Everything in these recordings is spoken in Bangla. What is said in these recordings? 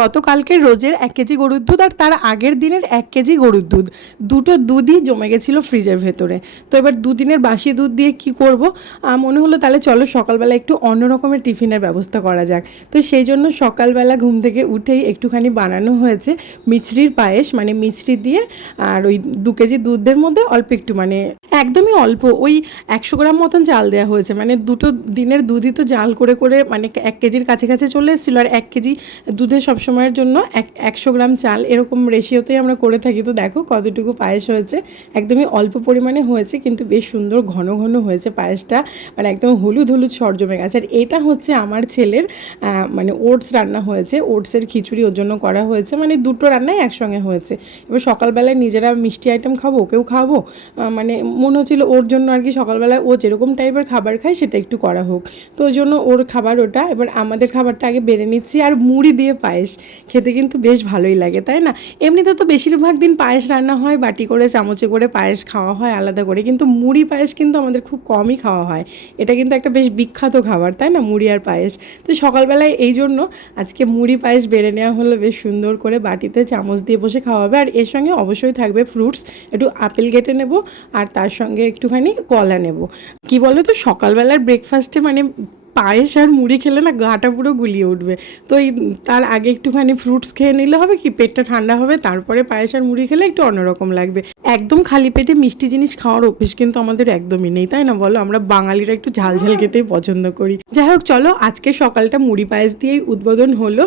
গতকালকের রোজের এক কেজি গরুর দুধ আর তার আগের দিনের এক কেজি গরুর দুধ। দুটো দুধই জমে গেছিল ফ্রিজের ভেতরে। তো এবার দুদিনের বাসি দুধ দিয়ে কি করব? মনে হলো তাহলে চলো সকালবেলা একটু অন্য রকমের টিফিনের ব্যবস্থা করা যাক। তো সেই জন্য সকালবেলা ঘুম থেকে উঠেই একটুখানি বানানো হয়েছে মিছরির পায়েস মানে মিছরি দিয়ে, আর ওই দু কেজি দুধের মধ্যে অল্প একটু মানে একদমই অল্প। ওই একশো গ্রাম মতন চাল দেওয়া হয়েছে। মানে দুটো দিনের দুধই তো জাল করে করে মানে এক কেজির কাছে কাছে চলে এসেছিল। আর এক কেজি দুধে সবসময়ের জন্য এক একশো গ্রাম চাল এরকম রেশিওতেই আমরা করে থাকি। তো দেখো কতটুকু পায়েস হয়েছে। একদমই অল্প পরিমাণে হয়েছে, কিন্তু বেশ সুন্দর ঘন ঘন হয়েছে পায়েসটা। মানে একদম হলুদ হলুদ সর জমে গেছে আর এটা হচ্ছে আমার ছেলের মানে ওটস রান্না হয়েছে। ওটসের খিচুড়ি ওর জন্য করা হয়েছে। মানে দুটো রান্নাই একসঙ্গে হয়েছে। এবার সকালবেলায় নিজেরা মিষ্টি আইটেম খাব, ওকেও খাব। মানে মনে হচ্ছিল ওর জন্য আর কি সকালবেলায় ও যেরকম টাইপের খাবার খায় সেটা একটু করা হোক। তো ওই জন্য ওর খাবার ওটা। এবার আমাদের খাবারটা আগে বেড়ে নিচ্ছি। আর মুড়ি দিয়ে পায়েস। খেতে কিন্তু বেশ ভালোই লাগে, তাই না? এমনিতে তো বেশিরভাগ দিন পায়েস রান্না হয়, বাটি করে, চামচে করে পায়েস খাওয়া হয়, আলাদা করে। কিন্তু মুড়ি পায়েস কিন্তু আমাদের খুব কমই খাওয়া হয়। এটা কিন্তু একটা বেশ বিখ্যাত খাবার, তাই না? মুড়ি আর পায়েস। তো সকালবেলায় এই জন্য আজকে মুড়ি পায়েস বেড়ে নেওয়া হলো, বেশ সুন্দর করে বাটিতে চামচ দিয়ে বসে খাওয়া হবে। আর এর সঙ্গে অবশ্যই থাকবে ফ্রুটস একটু আপেল কেটে নেব, আর তার সঙ্গে একটুখানি কলা নেব। কি বলো তো সকালবেলার ব্রেকফাস্টে মানে পায়েস আর মুড়ি খেলে না গাটা পুরো গুলিয়ে উঠবে। তো এই তার আগে একটুখানি ফ্রুটস খেয়ে নিলে হবে কি? পেটটা ঠান্ডা হবে, তারপরে পায়েস আর মুড়ি খেলে একটু অন্যরকম লাগবে। একদম খালি পেটে মিষ্টি জিনিস খাওয়ার অভ্যেস কিন্তু আমাদের একদমই নেই, তাই না বলো? আমরা বাঙালিরা একটু ঝাল ঝাল খেতেই পছন্দ করি। যাই হোক, চলো আজকে সকালটা মুড়ি পায়েস দিয়েই উদ্বোধন হলো।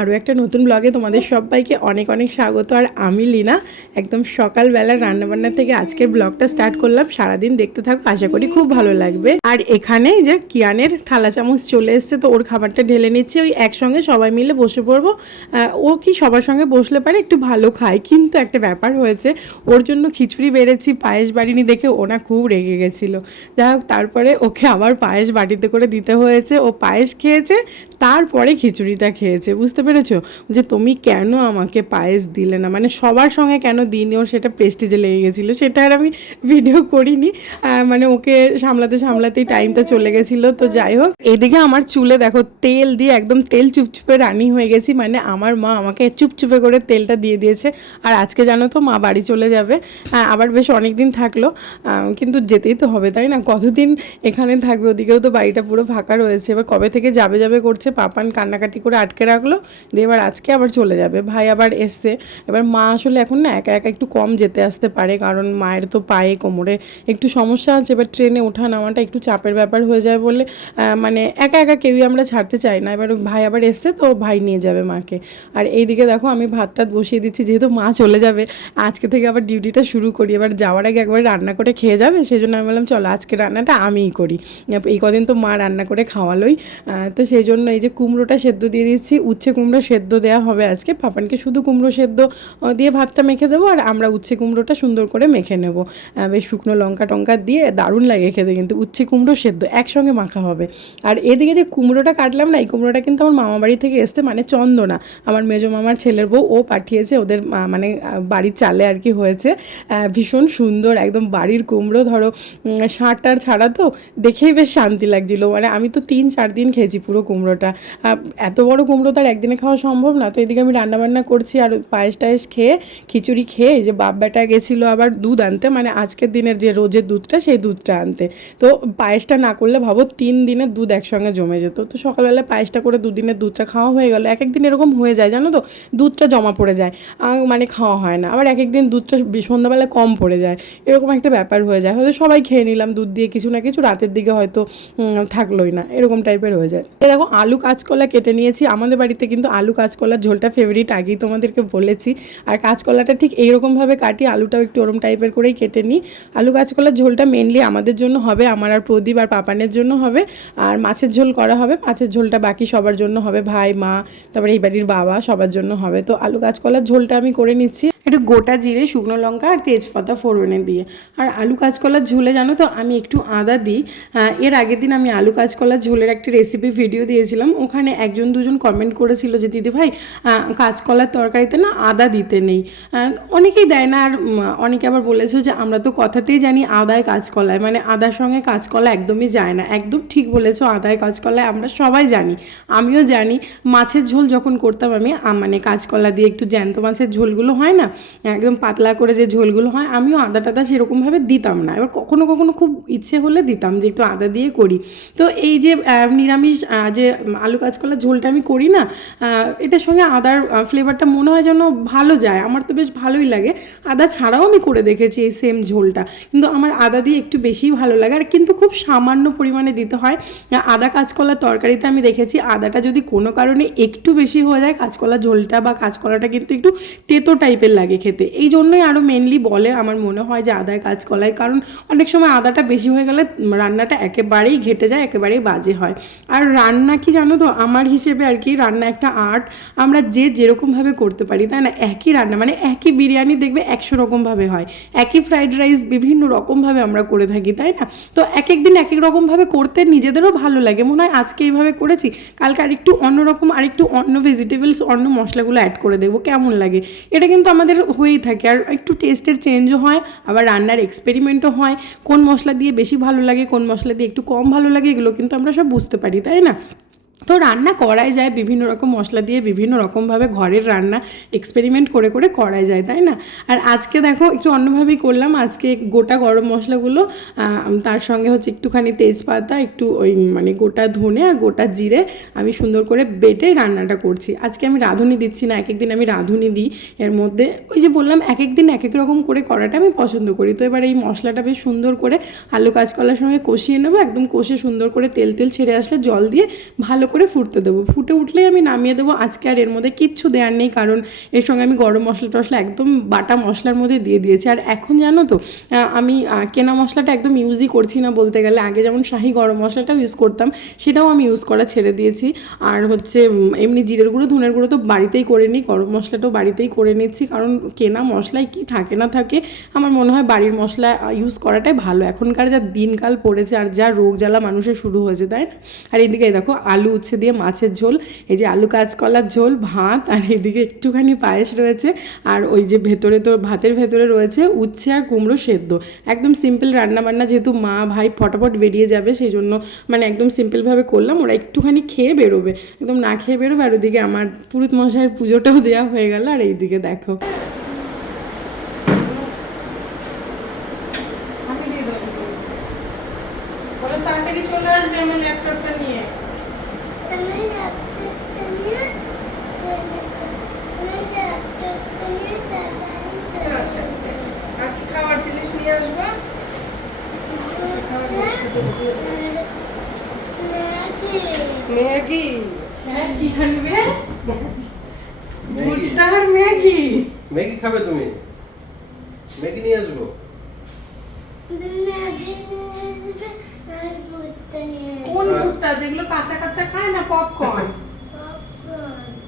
আরও একটা নতুন ব্লগে তোমাদের সবাইকে অনেক অনেক স্বাগত। আর আমি লিনা, একদম সকালবেলা রান্নাবান্না থেকে আজকের ব্লগটা স্টার্ট করলাম। সারাদিন দেখতে থাকো, আশা করি খুব ভালো লাগবে। আর এখানে যে কিয়ানের থালা চামচ চলে এসছে, তো ওর খাবারটা ঢেলে নিচ্ছে। ওই একসঙ্গে সবাই মিলে বসে পড়ব। ও কি সবার সঙ্গে বসলে পারে, একটু ভালো খায়। কিন্তু একটা ব্যাপার হয়েছে, ওর জন্য খিচুড়ি বেড়েছি পায়েস বাড়িনি দেখে ওনা খুব রেগে গেছিল। যাই হোক, তারপরে ওকে আবার পায়েস বাটিতে করে দিতে হয়েছে। ও পায়েস খেয়েছে, তারপরে খিচুড়িটা খেয়েছে। বুঝতে পেরেছ? যে তুমি কেন আমাকে পায়েস দিলে না? মানে সবার সঙ্গে কেন দিইনি ওর সেটা প্রেস্টিজে লেগে গেছিল, সেটা আর আমি ভিডিও করিনি। মানে ওকে সামলাতে সামলাতেই টাইমটা চলে গেছিল। তো যাই হোক এদিকে আমার চুলে দেখো তেল দিয়ে একদম তেল চুপচুপে রানি হয়ে গেছি। মানে আমার মা আমাকে চুপচুপে করে তেলটা দিয়ে দিয়েছে। আর আজকে জানো তো মা বাড়ি চলে যাবে। আবার বেশ অনেক দিন থাকল কিন্তু যেতেই তো হবে তাই না? কতদিন এখানে থাকবে? ওদিকেও তো বাড়িটা পুরো ফাঁকা রয়েছে। এবার কবে থেকে যাবে যাবে করছে পাপান কান্নাকাটি করে আটকে রাখল। দিয়ে এবার আজকে আবার চলে যাবে। ভাই আবার এসছে। এবার মা আসলে এখন না একা একা একটু কম যেতে আসতে পারে। কারণ মায়ের তো পায়ে কোমরে একটু সমস্যা আছে। এবার ট্রেনে ওঠা নামাটা একটু চাপের ব্যাপার হয়ে যায় বলে আহ, মানে একা একা কেউই আমরা ছাড়তে চাই না। এবার ভাই আবার এসছে তো ভাই নিয়ে যাবে মাকে। আর এইদিকে দেখো আমি ভাত টাত বসিয়ে দিচ্ছি, যেহেতু মা চলে যাবে, আজকে থেকে আবার ডিউটিটা শুরু করি। এবার যাওয়ার আগে একবার রান্না করে খেয়ে যাবে সেই জন্য আমি বললাম, চলো আজকে রান্নাটা আমিই করি। এই কদিন তো মা রান্না করে খাওয়ালোই। তো সেই জন্য এই যে কুমড়োটা সেদ্ধ দিয়ে দিচ্ছি, উচ্ছে কুমড়ো সেদ্ধ দেওয়া হবে আজকে। পাপানকে শুধু কুমড়ো সেদ্ধ দিয়ে ভাতটা মেখে দেবো, আর আমরা উচ্ছে কুমড়োটা সুন্দর করে মেখে নেব। বেশ শুকনো লঙ্কা টঙ্কা দিয়ে দারুণ লাগে খেতে, কিন্তু উচ্ছে কুমড়ো সেদ্ধ একসঙ্গে মাখা হবে। আর এদিকে যে কুমড়োটা কাটলাম না, এই কুমড়োটা কিন্তু আমার মামা বাড়ি থেকে এসছে মানে চন্দনা। আমার মেজো মামার ছেলের বউ, ও পাঠিয়েছে, ওদের মানে বাড়ির চালে আর কি হয়েছে। ভীষণ সুন্দর, একদম বাড়ির কুমড়ো, ধরো ষাঁড় ছাড়া তো দেখেই বেশ শান্তি লাগছিল। মানে আমি তো তিন, চার দিন খেয়েছি পুরো কুমড়োটা। এত বড় কুমড়ো তো আর একদিনে খাওয়া সম্ভব না। তো এদিকে আমি রান্নাবান্না করছি আর পায়েস টায়েস খেয়ে, খিচুড়ি খেয়ে যে বাপ বেটা গেছিল আবার দুধ আনতে মানে আজকের দিনের যে রোজের দুধটা, সেই দুধটা আনতে। তো পায়েসটা না করলে ভাবো তিন দিনের দুধ একসঙ্গে জমে যেত। তো সকালবেলা পায়েসটা করে দুদিনের দুধটা খাওয়া হয়ে গেল। এক এক দিন এরকম হয়ে যায়, জানো তো? দুধটা জমা পড়ে যায়। মানে খাওয়া হয় না। আবার এক এক দিন দুধটা সন্ধ্যাবেলা কম পড়ে যায়। এরকম একটা ব্যাপার হয়ে যায়। হয়তো সবাই খেয়ে নিলাম দুধ দিয়ে কিছু না কিছু, রাতের দিকে হয়তো থাকলোই না। এরকম টাইপের হয়ে যায়। দেখো, আলু কাঁচকলা কেটে নিয়েছি। আমাদের বাড়িতে কিন্তু আলু কাঁচকলার ঝোলটা ফেভারিট আগেই তোমাদেরকে বলেছি। আর কাঁচকলাটা ঠিক এইরকমভাবে কাটি, আলুটাও একটু ওরম টাইপের করেই কেটে নিই। আলু কাঁচকলার ঝোলটা মেনলি আমাদের জন্য হবে, আমার আর প্রদীপ আর পাপানের জন্য হবে। আর মাছের ঝোল করা হবে, মাছের ঝোলটা বাকি সবার জন্য হবে, ভাই, মা, তারপরে এই বাড়ির বাবা সবার জন্য হবে। তো আলু গাছকলার ঝোলটা আমি করে নিচ্ছি। একটু গোটা জিরে, শুকনো লঙ্কা আর তেজপাতা ফোড়নে দিয়ে। আর আলু কাঁচকলার ঝোলে, জানো তো, আমি একটু আদা দিই। এর আগের দিন আমি আলু কাঁচকলার ঝোলের একটা রেসিপি ভিডিও দিয়েছিলাম। ওখানে একজন দুজন কমেন্ট করেছিল যে, দিদি ভাই কাঁচকলার তরকারিতে না আদা দিতে নেই। অনেকেই দেয় না। আর অনেকে আবার বলেছে যে, আমরা তো কথাতেই জানি আদায় কাঁচকলায়। মানে আদার সঙ্গে কাঁচকলা একদমই যায় না। একদম ঠিক বলেছ, আদায় কাঁচকলায় আমরা সবাই জানি। আমিও জানি। মাছের ঝোল যখন করতাম আমি মানে কাঁচকলা দিয়ে একটু জ্যান্ত মাছের ঝোলগুলো হয় না একদম পাতলা করে যে ঝোলগুলো হয়, আমিও আদা টাদা সেরকমভাবে দিতাম না। এবার কখনো কখনো খুব ইচ্ছে হলে দিতাম যে একটু আদা দিয়ে করি। তো এই যে নিরামিষ যে আলু কাঁচকলার ঝোলটা আমি করি না এটার সঙ্গে আদার ফ্লেভারটা মনে হয় যেন ভালো যায়। আমার তো বেশ ভালোই লাগে। আদা ছাড়াও আমি করে দেখেছি এই সেম ঝোলটা। কিন্তু আমার আদা দিয়ে একটু বেশিই ভালো লাগে। আর কিন্তু খুব সামান্য পরিমাণে দিতে হয়। আদা কাঁচকলার তরকারিতে আমি দেখেছি আদাটা যদি কোনো কারণে একটু বেশি হয়ে যায় কাঁচকলা ঝোলটা বা কাঁচকলাটা কিন্তু একটু তেতো টাইপের লাগে খেতে। এই জন্যই আরও মেনলি বলে আমার মনে হয় যে আদায় কাজ কাঁচকলায় কারণ অনেক সময় আদাটা বেশি হয়ে গেলে রান্নাটা একেবারেই ঘেটে যায়, একেবারেই বাজে হয়। আর রান্না কি জানো তো? আমার হিসেবে আর কি রান্না একটা আর্ট আমরা যে যেরকমভাবে করতে পারি, তাই না? একই রান্না মানে একই বিরিয়ানি দেখবে একশো রকমভাবে হয়। একই ফ্রাইড রাইস বিভিন্ন রকমভাবে আমরা করে থাকি, তাই না? তো এক এক দিন এক এক রকমভাবে করতে নিজেদেরও ভালো লাগে। মনে হয় আজকে এইভাবে করেছি, কালকে আরেকটু অন্যরকম আরেকটু অন্য ভেজিটেবলস অন্য মশলাগুলো অ্যাড করে দেবো কেমন লাগে? এটা কিন্তু আমাদের হয়েই থাকে। আর একটু টেস্টের চেঞ্জও হয়, আবার রান্নার এক্সপেরিমেন্টও হয়। কোন মশলা দিয়ে বেশি ভালো লাগে, কোন মশলা দিয়ে একটু কম ভালো লাগে, এগুলো কিন্তু আমরা সব বুঝতে পারি, তাই না? তো রান্না করাই যায়, বিভিন্ন রকম মশলা দিয়ে বিভিন্ন রকমভাবে ঘরের রান্না এক্সপেরিমেন্ট করে করে করাই যায়, তাই না? আর আজকে দেখো একটু অন্যভাবেই করলাম। আজকে গোটা গরম মশলাগুলো তার সঙ্গে হচ্ছে একটুখানি তেজপাতা, একটু ওই মানে গোটা ধনে আর গোটা জিরে আমি সুন্দর করে বেটে রান্নাটা করছি। আজকে আমি রাঁধুনি দিচ্ছি না এক এক দিন আমি রাঁধুনি দিই। এর মধ্যে ওই যে বললাম এক এক দিন এক এক রকম করে করাটা আমি পছন্দ করি। তো এবার এই মশলাটা বেশ সুন্দর করে আলু কাঁচকলার সঙ্গে কষিয়ে নেব। একদম কষে সুন্দর করে তেল তেল ছেড়ে আসলে জল দিয়ে ভালো করে ফুটতে দেবো। ফুটে উঠলেই আমি নামিয়ে দেবো। আজকে আর এর মধ্যে কিচ্ছু দেওয়ার নেই, কারণ এর সঙ্গে আমি গরম মশলা টশলা একদম বাটা মশলার মধ্যে দিয়ে দিয়েছি। আর এখন জানো তো আমি কেনা মশলাটা একদম ইউজই করছি না বলতে গেলে। আগে যেমন শাহি গরম মশলাটাও ইউজ করতাম, সেটাও আমি ইউজ করা ছেড়ে দিয়েছি। আর হচ্ছে এমনি জিরের গুঁড়ো, ধনের গুঁড়ো তো বাড়িতেই করে নিই, গরম মশলাটাও বাড়িতেই করে নিচ্ছি। কারণ কেনা মশলায় কি থাকে না থাকে, আমার মনে হয় বাড়ির মশলা ইউজ করাটাই ভালো। এখনকার যা দিনকাল পড়েছে, আর যা রোগ জ্বালা মানুষের শুরু হয়েছে, তাই না? আর এদিকে দেখো, আলু উচ্ছে দিয়ে মাছের ঝোল, এই যে আলু কাঁচকলার ঝোল, ভাত, আর এদিকে একটুখানি পায়েস রয়েছে, আর ওই যে ভেতরে তো ভাতের ভেতরে রয়েছে উচ্ছে আর কুমড়ো সেদ্ধ। একদম সিম্পল রান্না বান্না যেহেতু মা, ভাই ফটাফট বেরিয়ে যাবে, সেই জন্য মানে একদম সিম্পলভাবে করলাম, ওরা একটুখানি খেয়ে বেরোবে। একদম না খেয়ে বেরোবে, আর ওদিকে আমার পুরুত মশাইয়ের পুজোটাও দেওয়া হয়ে গেল, আর এইদিকে দেখো তাড়াতাড়ি চলে আসবে আমার ল্যাপটপটা নিয়ে আমি ল্যাপটপটা নিয়ে আমি ল্যাপটপটা নিয়ে তাড়াতাড়ি চলে আচ্ছা আচ্ছা আর কি খাবার জিনিস নিয়ে আসব ম্যাগি হ্যাঁ কি আনবে ভুট্টার ম্যাগি ম্যাগি খাবে তুমি ম্যাগি নিয়ে আসব কোন ভুট্টা যেগুলো কাঁচা কাঁচা খায় না পপকর্ন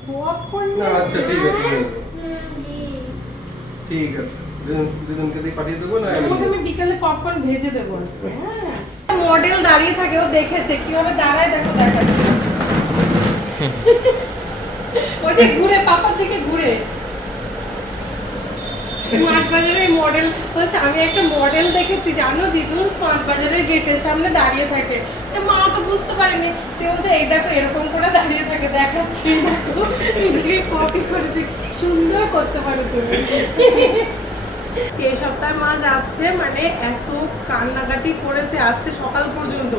পপকর্ন না আচ্ছা ঠিক আছে ঠিক আছে। দুজনকে দিয়ে পাঠিয়ে দেবো না? আমি বিকালে পপকর্ন ভেজে দেবো আজকে হ্যাঁ। মডেল দাঁড়িয়ে থাকে ও দেখেছে। কীভাবে দাঁড়ায় দেখো দেখাচ্ছে। ওই যে ঘুরে পাপার দিকে ঘুরে। স্মার্ট বাজারের মডেল বলছে, আমি একটা মডেল দেখেছি, জানো দিদুন স্মার্ট বাজারের গেটের সামনে দাঁড়িয়ে থাকে। মা তো বুঝতে পারেনি। তো বলছে, এই দেখো, এরকম করে দাঁড়িয়ে থাকে, দেখাচ্ছি দেখো এদিকে কপি করেছে সুন্দর করতে পারো তুমি। এই সপ্তাহে মা যাচ্ছে মানে এত কান্নাকাটি করেছে আজকে সকাল পর্যন্ত।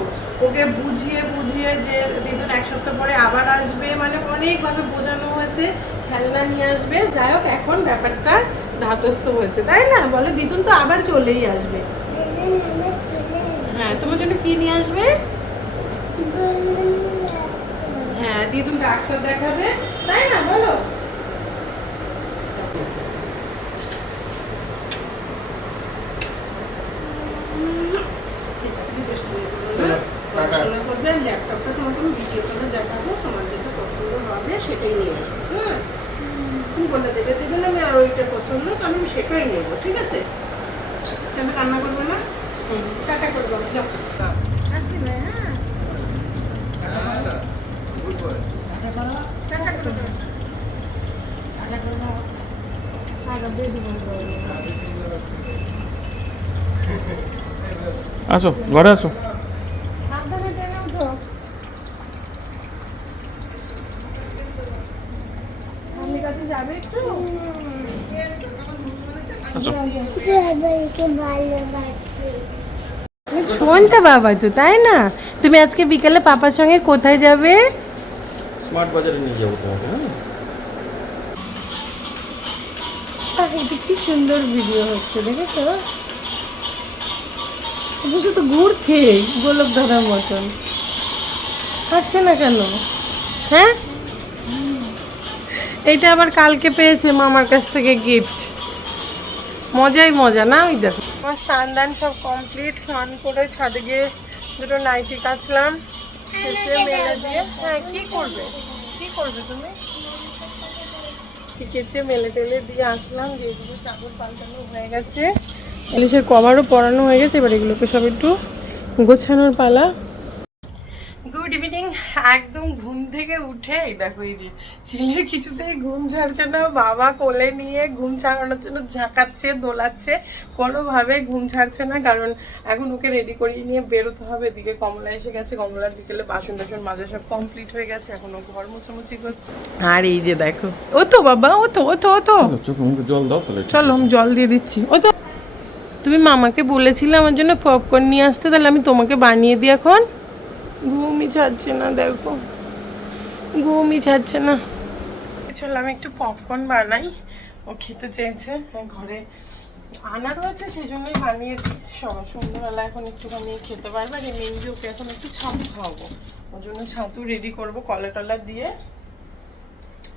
ওকে বুঝিয়ে বুঝিয়ে যে দিদুন এক সপ্তাহ পরে আবার আসবে। মানে অনেকভাবে বোঝানো হয়েছে, খেলনা নিয়ে আসবে। যাই হোক, এখন ব্যাপারটা ধাতস্থ হয়েছে তাই না? বলো দিদুন তো আবার চলেই আসবে। হ্যাঁ তোমার জন্য কি নিয়ে আসবে? হ্যাঁ দিদুন ডাক্তার দেখাবে তাই না? বলো। করবে ল্যাপটপটা তোমাকে আমি ভিডিও করে দেখাবো তোমার যেটা পছন্দ হবে সেটাই নিয়ে আসবে হ্যাঁ। তুমি বলে দেবে দিদিন আমি আর ওই ওইটা পছন্দ তো আমি সেটাই নেব, ঠিক আছে? তুমি রান্না করবে না? টাটা করব হ্যাঁ আসো, ঘরে আসো সাবধানে ট্রেনে উঠো আমি কাছে যাবে একটু আসো সবাইকে ভালোবাসি শুনতে বাবা তো তাই না? তুমি আজকে বিকেলে পাপার সঙ্গে কোথায় যাবে? স্মার্ট বাজারে নিয়ে যাব তোমাকে হ্যাঁ? এটা কি সুন্দর ভিডিও হচ্ছে দেখেছ এটা শুধু ঘুরছে গোলক দাদার মতন। হাঁটছে না কেন? হ্যাঁ? এটা আবার কালকে পেয়েছে মামার কাছ থেকে গিফট মজাই মজা না? ওই দেখো। আমার স্নান দান সব কমপ্লিট স্নান করে ছাদে গিয়ে দুটো নাইটি কাচলাম মেলে দিয়ে হ্যাঁ কী করবে? কী করবে তুমি? কেচে মেলে টেলে দিয়ে আসলাম চাদর পাল্টানো গেছে। কভারও পরানো হয়ে গেছে, এবার এগুলোকে সব একটু গোছানোর পালা। Good evening. একদম ঘুম থেকে উঠে এই দেখো এই যে ছেলে কিছুতেই ঘুম ছাড়ছে না বাবা কোলে নিয়ে ঘুম ছাড়ানোর জন্য ঝাঁকাচ্ছে দোলাচ্ছে কোনোভাবে ঘুম ছাড়ছে না কারণ এখন ওকে রেডি করিয়ে নিয়ে বেরোতে হবে। এদিকে কমলা এসে গেছে কমলার বিকেলে বাসন টাসন মাজা সব কমপ্লিট হয়ে গেছে এখন ও ঘর মোছামুছি করছে। আর এই যে দেখো ও তো বাবা ও তো ও তো ও তো। জল দাও তাহলে। চলো আমি জল দিয়ে দিচ্ছি। ও তো তুমি মামাকে বলেছিলে আমার জন্য পপকর্ন নিয়ে আসতে তাহলে আমি তোমাকে বানিয়ে দিই এখন। ঘুমই ছাড়ছে না, দেখো। ঘুমই ছাড়ছে না। চলো আমি একটু পপকর্ন বানাই। ও খেতে চেয়েছে ঘরে আনা রয়েছে সেই জন্যই বানিয়ে দিই সন্ধ্যাবেলা এখন একটু বানিয়ে খেতে পারবে, আর মেনলি ওকে এখন একটু ছাতু খাওয়াবো। ওর জন্য ছাতু রেডি করব কলা টলা দিয়ে।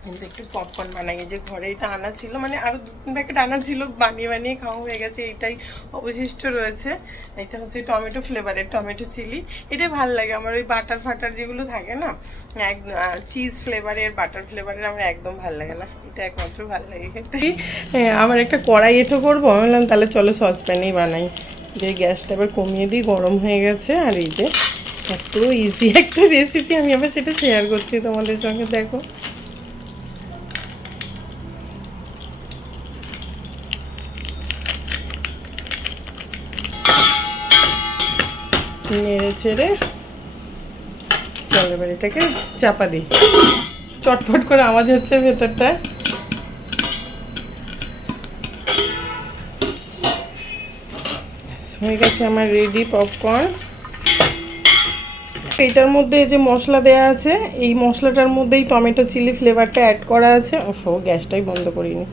কিন্তু একটু পপকর্ন বানাই। যে ঘরে এটা আনা ছিল মানে আরও দু তিন প্যাকেট আনা ছিল, বানিয়ে বানিয়ে খাওয়া হয়ে গেছে, এইটাই অবশিষ্ট রয়েছে। এটা হচ্ছে টমেটো ফ্লেভারের টমেটো চিলি। এটা ভালো লাগে, আমার ওই বাটার ফাটার যেগুলো থাকে না, এক চিজ ফ্লেভারের বাটার ফ্লেভারের আমার একদম ভালো লাগে না। এটা একমাত্র ভালো লাগে খেতে। আবার একটা কড়াই এঁটো করব বললাম, তাহলে চলো সসপ্যানেই বানাই। যে গ্যাসটা এবার কমিয়ে দিই, গরম হয়ে গেছে, আর এই যে এত ইজি একটা রেসিপি আমি আবার সেটা শেয়ার করছি তোমাদের সঙ্গে, দেখো। চেড়ে চল এবার এটাকে চাপা দিই। চটপট করে আওয়াজ হচ্ছে ভেতরটা হয়ে গেছে আমার রেডি পপকর্ন এটার মধ্যে যে মশলা দেয়া আছে, এই মশলাটার মধ্যেই টমেটো চিলি ফ্লেভারটা অ্যাড করা আছে। ও গ্যাসটাই বন্ধ করিনি।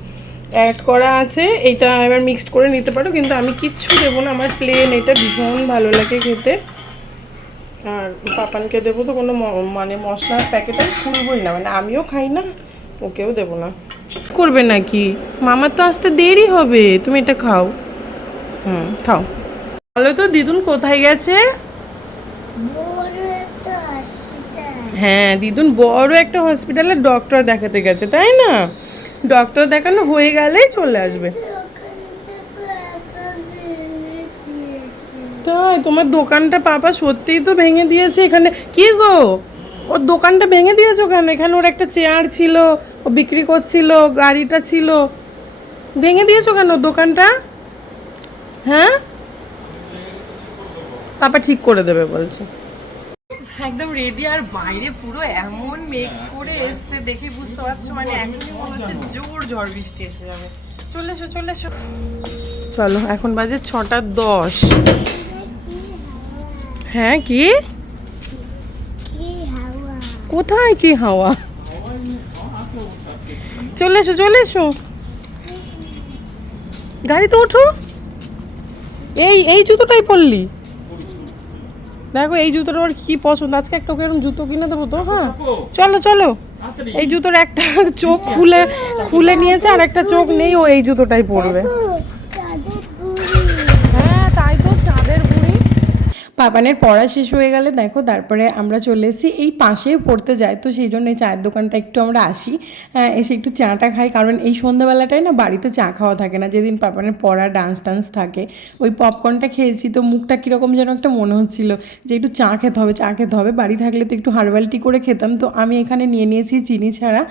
অ্যাড করা আছে, এটা এবার মিক্সড করে নিতে পারো, কিন্তু আমি কিচ্ছু দেবো না। আমার প্লেন এটা ভীষণ ভালো লাগে খেতে। আর পাপানকে দেবো তো কোনো মানে মশলার প্যাকেট আমি খুলবই না মানে আমিও খাই না ওকেও দেবো না। করবে নাকি? মামার তো আসতে দেরি হবে তুমি এটা খাও। হুম খাও। বলো তো দিদুন কোথায় গেছে? হ্যাঁ দিদুন বড় একটা হসপিটালে ডক্টর দেখাতে গেছে তাই না? ডক্টর দেখানো হয়ে গেলেই চলে আসবে ওখান থেকে একা ভেঙে দিয়েছে তাই? তোমার দোকানটা পাপা সত্যিই তো ভেঙে দিয়েছে এখানে। কি গো? ওর দোকানটা ভেঙে দিয়েছে ওখানে এখানে ওর একটা চেয়ার ছিল ও বিক্রি করছিল গাড়িটা ছিল। ভেঙে দিয়েছ কেন দোকানটা? হ্যাঁ? পাপা ঠিক করে দেবে বলছে। একদম রেডি আর বাইরে পুরো এমন মেঘ করে এসছে দেখে বুঝতে পারছ মানে এখনই মনে হচ্ছে জোর ঝড় বৃষ্টি এসে যাবে। চলে এসো চলে এসো। চলো এখন বাজে ছটা দশ। হ্যাঁ কি? কোথায় কি হাওয়া? চলে এসো চলে এসো। গাড়িতে ওঠো। এই এই জুতোটাই পরলি। দেখো, এই জুতোটা ওর কি পছন্দ। আজকে একটা ওকে জুতো কিনে দেবো তো হ্যাঁ? চলো চলো। এই জুতোর একটা চোখ খুলে খুলে নিয়েছে আর একটা চোখ নেই, ও এই জুতোটাই পরবে ও, চাঁদের বুড়ি হ্যাঁ তাই তো চাঁদের বুড়ি পাপানের পড়া শেষ হয়ে গেলে দেখো তারপরে আমরা চলে এসেছি এই পাশে পড়তে যাই। তো সেই জন্য এই চায়ের দোকানটা একটু আমরা আসি। হ্যাঁ, এসে একটু চাটা খাই। কারণ এই সন্ধ্যাবেলাটায় না বাড়িতে চা খাওয়া থাকে না। যেদিন পাপানের পড়া ডান্স টান্স থাকে ওই পপকর্নটা খেয়েছি। তো মুখটা কীরকম যেন একটা মনে হচ্ছিল যে একটু চা খেতে হবে চা খেতে হবে। বাড়ি থাকলে তো একটু হার্বাল টি করে খেতাম। তো আমি এখানে নিয়ে নিয়েছি চিনি ছাড়া।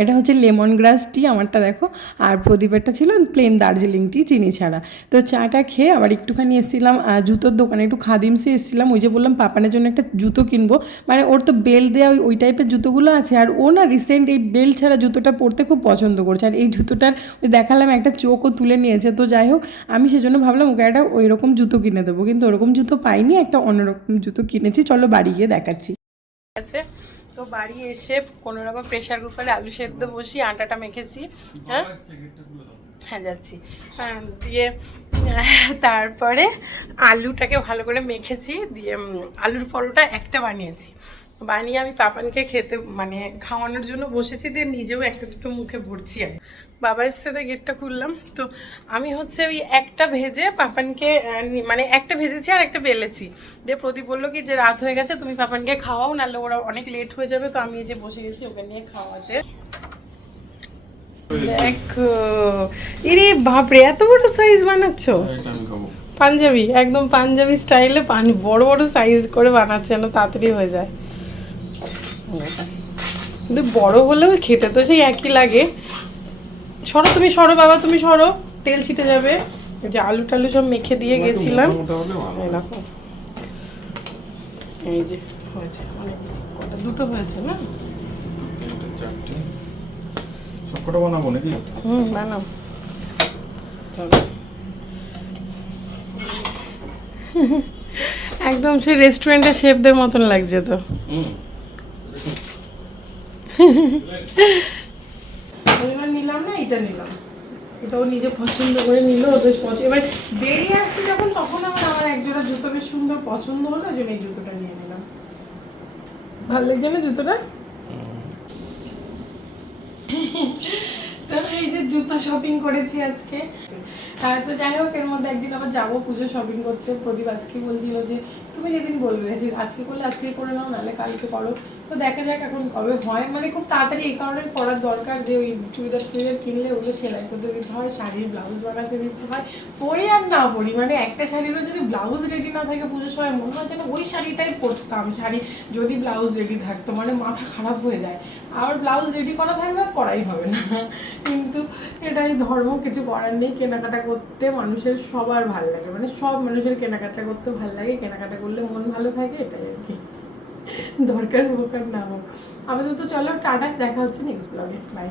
এটা হচ্ছে লেমন গ্রাস টি আমারটা দেখো। আর প্রদীপেরটা ছিল প্লেন দার্জিলিং টি চিনি ছাড়া। তো চাটা খেয়ে আবার একটুখানি এসেছিলাম। জুতোর দোকানে একটু খাদিমসে এসেছিলাম, ওই যে বললাম পাপানের জন্য একটা জুতো কিনবো। মানে ওর তো বেল্ট দেওয়া ওই- ওই টাইপের জুতোগুলো আছে, আর ও না রিসেন্ট এই বেল্ট ছাড়া জুতোটা পরতে খুব পছন্দ করছে। আর এই জুতোটার ওই দেখালাম, একটা চোখও তুলে নিয়েছে। তো যাই হোক, আমি সেজন্য ভাবলাম ওকে একটা ওই রকম জুতো কিনে দেবো। কিন্তু ওরকম জুতো পাইনি, একটা অন্যরকম জুতো কিনেছি। চলো বাড়ি গিয়ে দেখাচ্ছি। আছে। তো বাড়ি এসে কোনো রকম প্রেশার কুকারে আলু সেদ্ধ বসিয়ে আটাটা মেখেছি। হ্যাঁ? হ্যাঁ যাচ্ছি। দিয়ে, তারপরে আলুটাকে ভালো করে মেখেছি, দিয়ে আলুর পরোটা একটা বানিয়েছি। বানিয়ে আমি পাপানকে খেতে মানে খাওয়ানোর জন্য বসেছি, দিয়ে নিজেও একটা দুটো মুখে ভরছি আর বাবার সাথে গেটটা খুললাম। তো আমি হচ্ছে ওই একটা ভেজে পাপানকে মানে একটা ভেজেছি আর একটা বেলেছি। দিয়ে প্রদীপ বলল কি, যে রাত হয়ে গেছে, তুমি পাপানকে খাওয়াও, নাহলে ওরা অনেক লেট হয়ে যাবে। তো আমি যে বসে গেছি, ওকে নিয়ে খাওয়াতে। দেখো ইরে বাপরে এত বড় সাইজ বানাচ্ছো। খাব। পাঞ্জাবি একদম পাঞ্জাবি স্টাইলে পান বড় বড় সাইজ করে বানাচ্ছে যেন তাড়াতাড়ি হয়ে যায়। কিন্তু বড় হলেও খেতে তো সেই একই লাগে। সরো তুমি সরো বাবা তুমি সরো। তেল ছিটে যাবে। যে আলু টালু সব মেখে দিয়ে গেছিলাম। এই যে হয়েছে দুটো হয়েছে না? সবকটা বানাবো নাকি? হুম বানাও। একদম সে রেস্টুরেন্টের শেফদের মতন লাগছে তো। এবার নিলাম না এটা নিলাম। এটাও নিজে পছন্দ করে নিল বেশ পছন্দ এবার বেরিয়ে আসছে যখন তখন আমার আমার একজোড়া জুতো বেশ সুন্দর পছন্দ হলো ওই জন্য এই জুতোটা নিয়ে নিলাম। ভালো লাগছে না জুতোটা? তো এই যে জুতো শপিং করেছি আজকে। আর তো যাই হোক, এর মধ্যে একদিন আবার যাব পুজো শপিং করতে। প্রদীপ আজকে বলছিল যে, তুমি যেদিন বলবে যে আজকে করলে আজকে করে নাও, নাহলে কালকে করো। তো দেখা যাক এখন কবে হয়। মানে খুব তাড়াতাড়ি এই কারণে করার দরকার যে ওই চুড়িদার টুড়িদার কিনলে ওগুলো সেলাই করতে দিতে হয়, শাড়ির ব্লাউজ বানাতে দিতে হয়। পরি আর না পরি মানে একটা শাড়িরও যদি ব্লাউজ রেডি না থাকে পুজোর সময়, মনে হয় যেন ওই শাড়িটাই পরতাম। শাড়ি যদি ব্লাউজ রেডি থাকতো মানে মাথা খারাপ হয়ে যায়। আবার ব্লাউজ রেডি করা থাকবে পরাই হবে না। কিন্তু এটাই ধর্ম, কিছু করার নেই। কেনাকাটা করতে মানুষের সবার ভালো লাগে। মানে সব মানুষের কেনাকাটা করতে ভালো লাগে। কেনাকাটা করলে মন ভালো থাকে, এটাই আর কি। দরকার হোক আর না হোক। আমাদের তো চলো, টাটা। দেখা হচ্ছে নেক্সট ব্লগে বাই